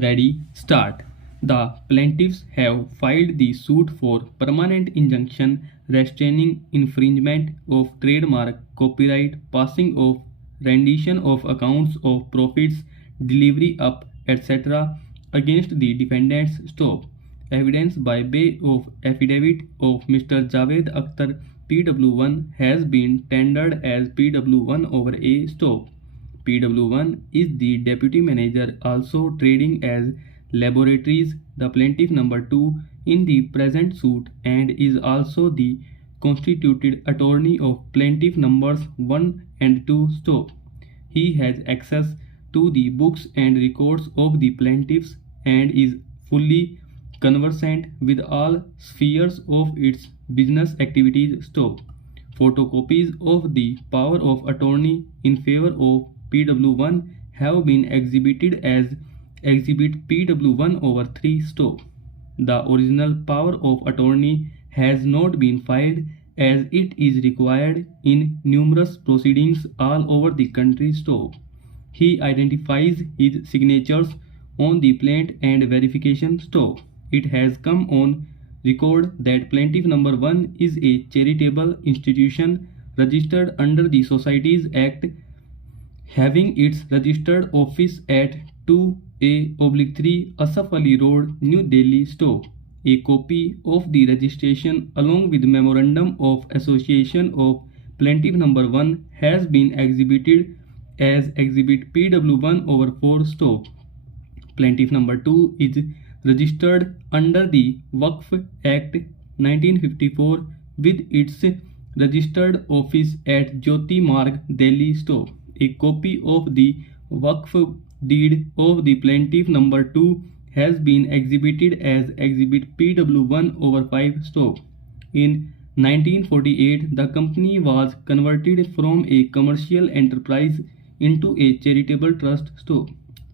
Ready, start. The plaintiffs have filed the suit for permanent injunction restraining infringement of trademark, copyright, passing of rendition of accounts of profits, delivery up, etc. against the defendants. Stop. Evidence by way of affidavit of Mr. Javed Akhtar PW1 has been tendered as PW1 over A. Stop. PW1 is the deputy manager also trading as laboratories, the plaintiff number 2 in the present suit, and is also the constituted attorney of plaintiff numbers 1 and 2. Stop. He has access to the books and records of the plaintiffs and is fully conversant with all spheres of its business activities. Stop. Photocopies of the power of attorney in favor of PW1 have been exhibited as Exhibit PW1 over 3. Stop. The original power of attorney has not been filed as it is required in numerous proceedings all over the country. Stop. He identifies his signatures on the plaint and verification. Stop. It has come on record that plaintiff number 1 is a charitable institution registered under the Societies Act, having its registered office at 2A/3 Asaf Ali Road, New Delhi. Stop. A copy of the registration along with memorandum of association of plaintiff number 1 has been exhibited as Exhibit PW1 over 4. Stop. Plaintiff number 2 is registered under the Waqf Act 1954 with its registered office at Jyoti Marg, Delhi. Stop. A copy of the Waqf deed of the plaintiff number 2 has been exhibited as Exhibit PW1 over 5. Stop. In 1948, the company was converted from a commercial enterprise into a charitable trust. Stop.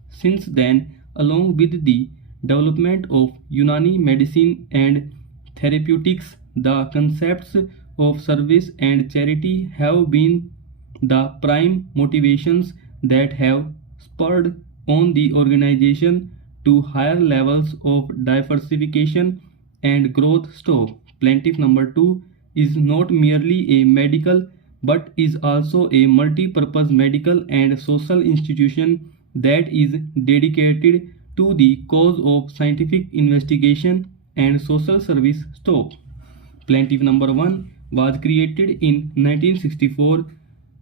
Since then, along with the development of Unani medicine and therapeutics, the concepts of service and charity have been the prime motivations that have spurred on the organization to higher levels of diversification and growth. Stop. Plaintiff number 2 is not merely a medical but is also a multi-purpose medical and social institution that is dedicated to the cause of scientific investigation and social service. Stop. Plaintiff number 1 was created in 1964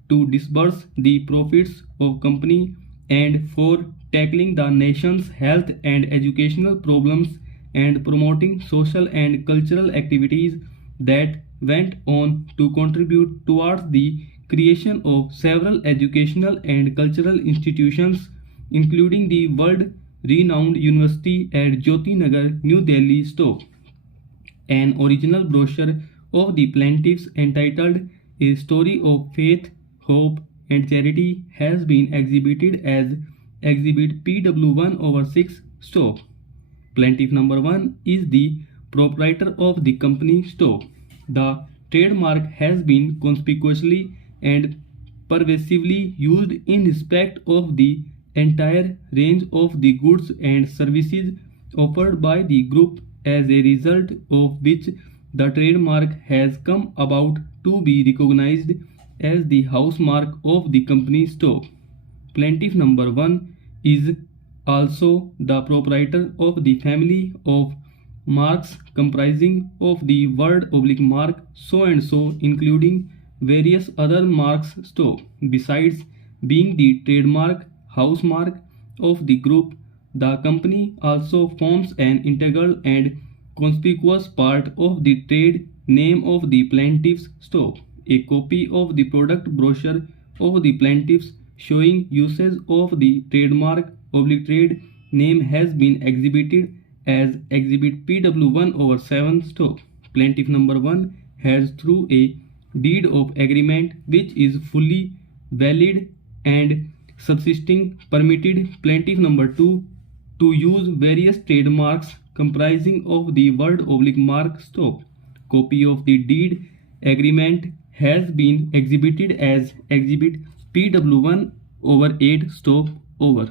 to disburse the profits of company and for tackling the nation's health and educational problems and promoting social and cultural activities that went on to contribute towards the creation of several educational and cultural institutions, including the world-renowned university at Jyoti Nagar, New Delhi. Stop. An original brochure of the plaintiffs entitled A Story of Faith, Hope and Charity has been exhibited as Exhibit PW1 over 6. Stop. Plaintiff number 1 is the proprietor of the company. Stop. The trademark has been conspicuously and pervasively used in respect of the entire range of the goods and services offered by the group, as a result of which the trademark has come about to be recognized as the housemark of the company. Stop. Plaintiff number 1 is also the proprietor of the family of marks comprising of the word/mark so and so, including various other marks. Stop. Besides being the trademark housemark of the group, the company also forms an integral and conspicuous part of the trade name of the plaintiffs. Stop. A copy of the product brochure of the plaintiffs showing usage of the trademark/trade name has been exhibited as Exhibit PW1 over 7. Stop. Plaintiff number 1 has through a deed of agreement which is fully valid and subsisting permitted plaintiff number 2 to use various trademarks comprising of the word/mark. Stop. Copy of the deed agreement has been exhibited as Exhibit PW1 over 8. Stop. Over.